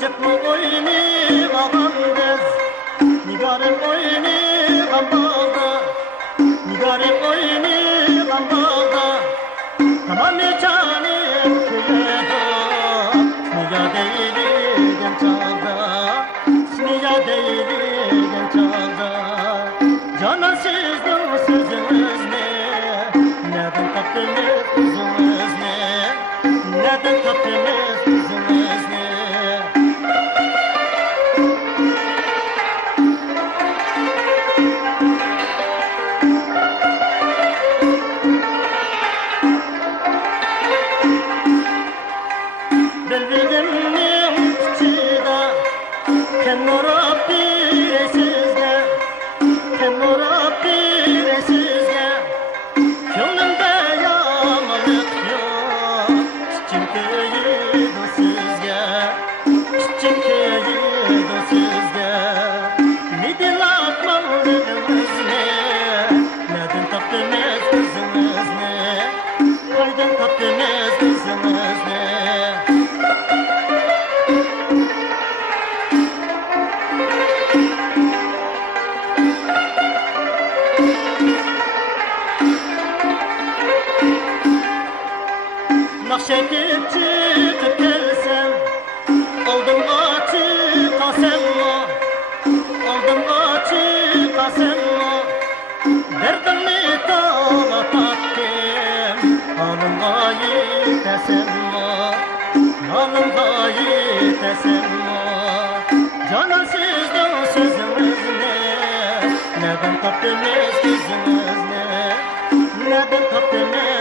Gıcık mı oynayan biz, nigarım oynayan bağda, nigarım oynayan bağda. Tamam canım kuyada, niga değilgen çağda, niga değilgen çağda. Canansızdım sözünüz ne, neden taptınız kızınız ne, neden taptınız kızınız ne. Bilbildim içida, kenara biresizge, kenara biresizge. Gönlümde yamanlık yok, küçüm köyüdü sizge, küçüm köyüdü sizge. Nedir atmalıyız ne, neden taptınız kızınız ne, koydun taptınız kızınız ne. Nakşedip çıkıp gelsem, oldum açık asemma, oldum açık asemma. Derdimi dağlatattım, halımda yitesemma, halımda yitesemma. Canansızdım sözümüz ne, neden taptınız kızınız ne, neden taptınız